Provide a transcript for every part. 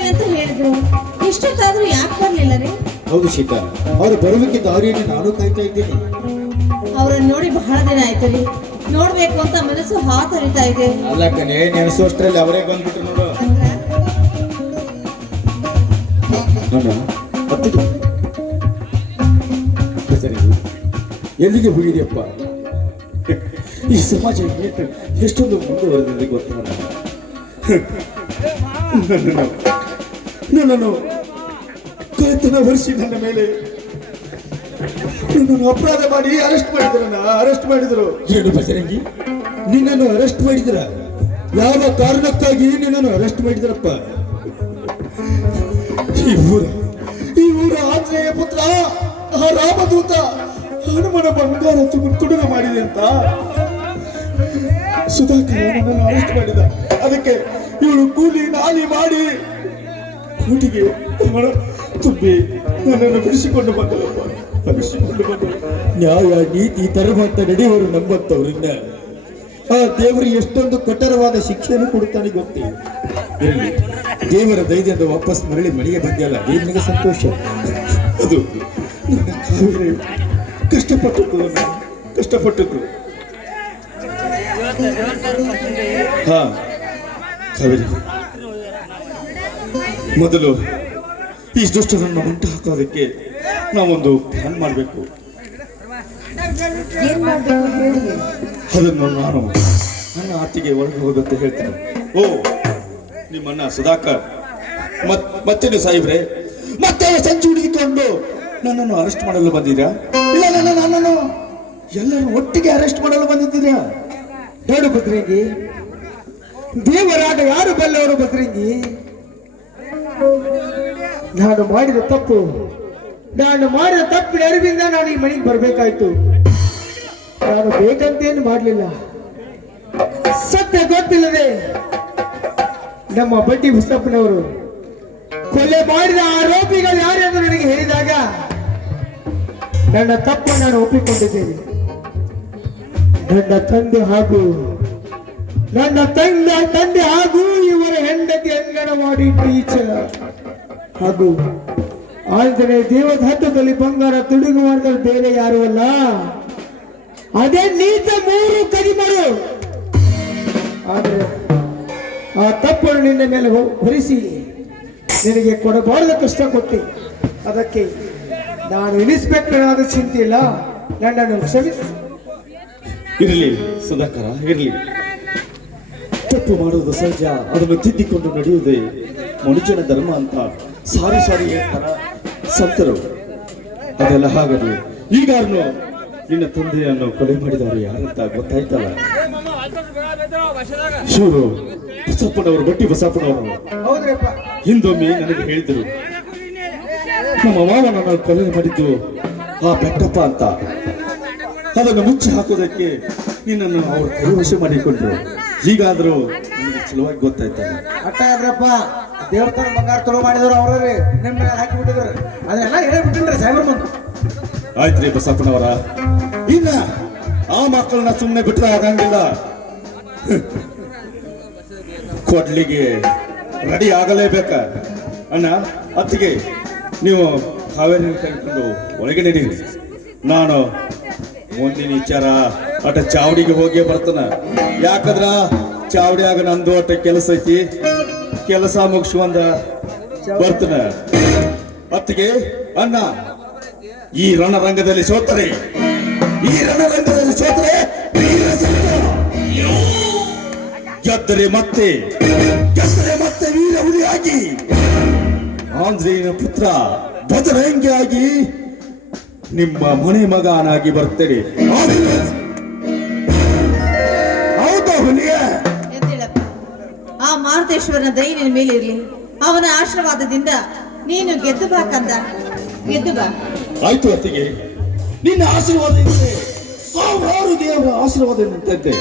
ಬರ್ತೀನಿ ಅಂತ ಹೇಳಿದ್ರು. ಇಷ್ಟೊತ್ತಾದ್ರೂ ಯಾಕೆ ಬರ್ಲಿಲ್ಲ ರೀ? ಹೌದು ಸೀತಾ, ಅವರು ಬರುವಿಕೆ ದಾರಿಯಲ್ಲಿ ನಾನು ಕಾಯ್ತಾ ಇದ್ದೀನಿ. ಅವ್ರನ್ನ ನೋಡಿ ಬಹಳ ದಿನ ಆಯ್ತು ರೀ. ನೋಡ್ಬೇಕು ಅಂತ ಮನಸ್ಸು ಹಾತರಿತಾ ಇದೆ. ಅಲ್ಲ ಕಣೆ, ನೆನೆಸೋಷ್ಟ್ರಲ್ಲಿ ಅವರೇ ಬಂದ್ಬಿಟ್ರು ನೋಡು. ಎಲ್ಲಿಗೆ ಹೋಗಿದೆಯಪ್ಪ? ಈ ಸಮಾಜ ಎಷ್ಟೊಂದು ಮುಂದುವರೆದಿದೆ ಗೊತ್ತಾ? ನನ್ನನ್ನು ಕಳ್ತನ ಹೊರಿಸಿ ನನ್ನ ಮೇಲೆ ನನ್ನನ್ನು ಅಪರಾಧ ಮಾಡಿ ಅರೆಸ್ಟ್ ಮಾಡಿದ್ರು. ಏನು ಬಸರಂಗಿ, ನಿನ್ನನ್ನು ಅರೆಸ್ಟ್ ಮಾಡಿದ್ರ? ಯಾವ ಕಾರಣಕ್ಕಾಗಿ ನಿನ್ನನ್ನು ಅರೆಸ್ಟ್ ಮಾಡಿದ್ರಪ್ಪ? ಈ ಊರ ಆಂಜನೇಯ ಪುತ್ರ ಆ ರಾಮದೂತ ಹನುಮನ ಬಂಗಾರ ತುಡುಗ ಮಾಡಿದೆ ಅಂತ ಸುಧಾಕರ್ ನನ್ನನ್ನು ಅರೆಸ್ಟ್ ಮಾಡಿದ. ಅದಕ್ಕೆ ಇವಳು ಕೂಲಿ ನಾಲಿ ಮಾಡಿ ಕೂಟಿಗೆ ತುಂಬಿ ನನ್ನನ್ನು ಬಿಡಿಸಿಕೊಂಡು ಬಂದಳಪ್ಪ. ನ್ಯಾಯ ನೀತಿ ತರುವಂತ ನಡೆಯುವರು ನಂಬಂತವ್ರಿಂದ ಆ ದೇವರು ಎಷ್ಟೊಂದು ಕಠೋರವಾದ ಶಿಕ್ಷೆಯನ್ನು ಕೊಡುತ್ತಾನೆ ಗೊತ್ತೇ. ದೇವರ ದಯದಿಂದ ವಾಪಸ್ ಮರಳಿ ಮನೆಗೆ ಬಂದಿಯಲ್ಲ, ಅದೇ ನನಗೆ ಸಂತೋಷ. ಅದು ನನ್ನ ಕಾವೇರಿ ಕಷ್ಟಪಟ್ಟದ್ದು. ಹಾ ಕಾವೇರಿ, ಮೊದಲು ಈ ದುಷ್ಟರನ್ನು ಉಂಟು ಹಾಕೋದಕ್ಕೆ ನಾವೊಂದು ಪ್ಲಾನ್ ಮಾಡಬೇಕು. ಅದನ್ನು ನಾನು ನನ್ನ ಆತಿಗೆ ಹೊರಗೆ ಹೋಗುತ್ತೆ ಹೇಳ್ತೇನೆ. ಓ ನಿಮ್ಮನ್ನ ಸುಧಾಕರ್ ಮತ್ತೆ ಸಾಹೇಬ್ರೆ ಮತ್ತೆ ಸಂಚು ಹಿಡಿದುಕೊಂಡು ನನ್ನನ್ನು ಅರೆಸ್ಟ್ ಮಾಡಲು ಬಂದಿರಾ? ಇಲ್ಲ, ನನ್ನನ್ನು ಎಲ್ಲರೂ ಒಟ್ಟಿಗೆ ಅರೆಸ್ಟ್ ಮಾಡಲು ಬಂದಿದ್ದೀರಾ? ನೋಡು ಬದ್ರಂಗಿ, ದೇವರಾಗ ಯಾರು ಬಲ್ಲವರು ಬದ್ರಂಗಿ. ನಾನು ಮಾಡಿದ ತಪ್ಪಿನ ಅರಿವಿಂದ ನಾನು ಈ ಮನೆಗೆ ಬರಬೇಕಾಯ್ತು. ನಾನು ಬೇಕಂತೇನು ಮಾಡಲಿಲ್ಲ. ಸತ್ಯ ಗೊತ್ತಿಲ್ಲದೆ ನಮ್ಮ ಬಡ್ಡಿ ಹುಸಪ್ಪನವರು ಕೊಲೆ ಮಾಡಿದ ಆರೋಪಿಗಳು ಯಾರೆಂದು ನನಗೆ ಹೇಳಿದಾಗ ನನ್ನ ತಪ್ಪು ನಾನು ಒಪ್ಪಿಕೊಂಡಿದ್ದೇನೆ. ನನ್ನ ತಂದೆ ಹಾಗೂ ಇವರ ಹೆಂಡತಿ ಅಂಗನವಾಡಿ ಟೀಚರ್ ಹಾಗೂ ಆಂಜನೇಯ ದೇವದತ್ತದಲ್ಲಿ ಬಂಗಾರ ತುಡುಗು ಮಾಡಿದ ಬೇರೆ ಯಾರು ಅಲ್ಲ, ಅದೇ ನೀತ 3 ಕದಿಮರು. ಆದರೆ ಆ ತಪ್ಪನ್ನು ನಿನ್ನ ಮೇಲೆ ಹೊರಿಸಿ ನಿನಗೆ ಕೊಡಬಾರದ ಕಷ್ಟ ಕೊಟ್ಟೆ. ಅದಕ್ಕೆ ನಾನು ಇನ್ಸ್ಪೆಕ್ಟರ್ ಆದ ಚಿಂತೆ ಇಲ್ಲ, ನನ್ನನ್ನು ಕ್ಷಮಿಸಿ. ಇರಲಿ ಸುಧಾಕರ, ಇರಲಿ. ತಪ್ಪು ಮಾಡುವುದು ಸಹಜ, ಅದನ್ನು ತಿದ್ದಿಕೊಂಡು ನಡೆಯುವುದೇ ಮನುಷ್ಯನ ಧರ್ಮ ಅಂತ ಸಾರಿ ಹೇಳ್ತಾರ ಸಂತರು. ಅದೆಲ್ಲ ಹಾಗಲಿ. ಈಗಾರನು ನಿನ್ನ ತಂದೆಯನ್ನು ಕೊಲೆ ಮಾಡಿದವರು ಯಾರಂತ ಗೊತ್ತಾಯ್ತಲ್ಲ? ಶಿವರು ಬಸಪ್ಪನವರು, ಬಟ್ಟಿ ಬಸಪ್ಪನವರು. ಹಿಂದೊಮ್ಮೆ ನನಗೆ ಹೇಳಿದರು, ನಮ್ಮ ಮಾವ ನನ್ನ ಕೊಲೆ ಮಾಡಿದ್ದು ಆ ಬೆಟ್ಟಪ್ಪ ಅಂತ. ಅದನ್ನು ಮುಚ್ಚಿ ಹಾಕೋದಕ್ಕೆ ನಿನ್ನನ್ನು ಅವರು ಕೈವಶ ಮಾಡಿಕೊಂಡ್ರು. ಹೀಗಾದ್ರೂ ನಿಮಗೆ ಸುಲಭವಾಗಿ ಗೊತ್ತಾಯ್ತಲ್ಲ? ಅಟ್ಟಾದ್ರಪ್ಪ, ದೇವಸ್ಥಾನ ಬಂಗಾರ ತುಳು ಮಾಡಿದವರು ಅವರೇ ನಿಮ್ಮ ಮೇಲೆ ಹಾಕಿಬಿಟ್ಟಿದ್ರು. ಅದನ್ನೆಲ್ಲ ಹೇಳ್ಬಿಟ್ಟಿನ್ರಿ ಸಾಹೇಬ್ರ ಮುಂದೆ. ಆಯ್ತ್ರಿ ಬಸಪ್ಪನವರ, ಇನ್ನ ಆ ಮಕ್ಕಳನ್ನ ಸುಮ್ಮನೆ ಬಿಟ್ರೆ ಆಗಂಗಿಲ್ಲ. ಕೊಡ್ಲಿಗೆ ರೆಡಿ ಆಗಲೇಬೇಕ. ಅಣ್ಣ ಅತ್ತಿಗೆ, ನೀವು ಕಾವೇರಿ ಕರ್ಕೊಂಡು ಒಳಗೆ ನಡೀರಿ. ನಾನು ಮುಂದಿನ ವಿಚಾರ ಅಟ ಚಾವಡಿಗೆ ಹೋಗಿ ಬರ್ತಾನ. ಯಾಕಂದ್ರ ಚಾವಡಿಯಾಗ ನಂದು ಅಟ ಕೆಲಸ ಐತಿ, ಕೆಲಸ ಮುಗಿಸ್ಕೊಂಡ ಬರ್ತಾನ. ಅತ್ತಿಗೆ ಅಣ್ಣ, ಈ ರಣರಂಗದಲ್ಲಿ ಸೋತರೆ ಗೆದ್ದರೆ ಮತ್ತೆ ವೀರ ಹುಲಿಯಾಗಿ ಆಂಜನೇಯನ ಪುತ್ರ ಬಜರಂಗಿಯಾಗಿ ನಿಮ್ಮ ಮನೆ ಮಗನಾಗಿ ಬರ್ತೇನೆ. ಹೌದಾ ಹುಲಿಯ? ಆ ಮಾರುತೇಶ್ವರನ ದಯ ನಿನ್ನ ಮೇಲೆ ಇರ್ಲಿ. ಅವನ ಆಶೀರ್ವಾದದಿಂದ ನೀನು ಗೆದ್ದು ಬಾ ಕಂದ, ಗೆದ್ದು ಬಾ. ಆಯ್ತು ಅತ್ತಿಗೆ, ನಿನ್ನ ಆಶೀರ್ವಾದ ಇದ್ದರೆ ಸಾವಿರಾರು ದೇವರ ಆಶೀರ್ವಾದ ನಿಂತಂತೆ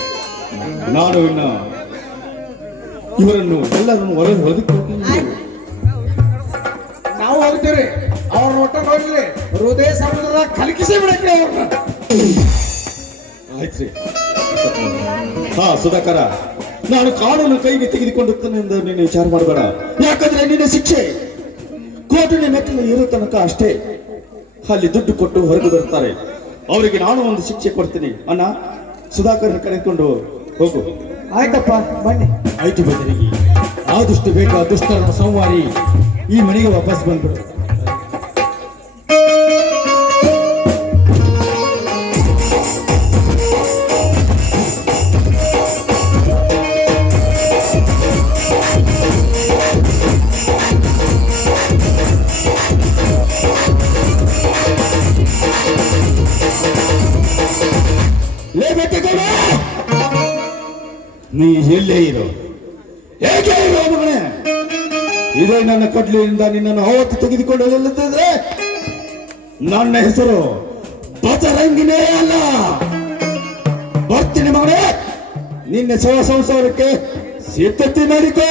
ನಾನು ಇನ್ನ ಇವರನ್ನು ಎಲ್ಲರನ್ನು ಹೊರಗೆ ನಾವು ಹೋಗ್ತೇವೆ. ಅವ್ರ ಒಟ್ಟ ನೋಡಿದ್ರೆ ಹೃದಯ ಸಮುದ್ರದ ಕಲಕಿಸಿ ಬಿಡಕ್ಕೆ ಅವ್ರನ್ನ. ಆಯ್ತ್ರಿ. ಹಾ ಸುಧಾಕರ, ನಾನು ಕಾನೂನು ಕೈಗೆ ತೆಗೆದುಕೊಂಡುತ್ತೇನೆ ಎಂದು ನೀನು ವಿಚಾರ ಮಾಡಬೇಡ. ಯಾಕಂದ್ರೆ ನಿನ್ನ ಶಿಕ್ಷೆ ಕೋರ್ಟಿನ ಮೆಟ್ಟಿಲು ಇರೋ ತನಕ ಅಷ್ಟೇ. ಅಲ್ಲಿ ದುಡ್ಡು ಕೊಟ್ಟು ಹೊರಗೆ ಬರ್ತಾರೆ. ಅವರಿಗೆ ನಾನು ಒಂದು ಶಿಕ್ಷೆ ಕೊಡ್ತೀನಿ. ಅಣ್ಣ, ಸುಧಾಕರ್ನ ಕರೆದುಕೊಂಡು ಹೋಗು. ಆಯ್ತಪ್ಪ, ಬನ್ನಿ. ಆಯ್ತು ಬದಲಿಗೆ ಆದಷ್ಟು ಬೇಗ ದುಷ್ಟರನ್ನು ಸಂವಾರಿ ಈ ಮನೆಗೆ ವಾಪಸ್ ಬಂದ್ಬಿಡು. ನೀ ಎಲ್ಲೇ ಇರೋ, ಹೇಗೆ ಇರೋ ಮಗನೇ, ಇದೇ ನನ್ನ ಕಡ್ಲಿಯಿಂದ ನಿನ್ನನ್ನು ಅವತ್ತು ತೆಗೆದುಕೊಂಡು ಹೋಗಲಿದ್ದರೆ ನನ್ನ ಹೆಸರು ಬಜರಂಗಿನೇ ಅಲ್ಲ. ಬರ್ತೀನಿ ಮಗನೇ, ನಿನ್ನ ಶವ ಸಂಸಾರಕ್ಕೆ ಸಿದ್ಧತೆ ಮಾಡಿಕೋ.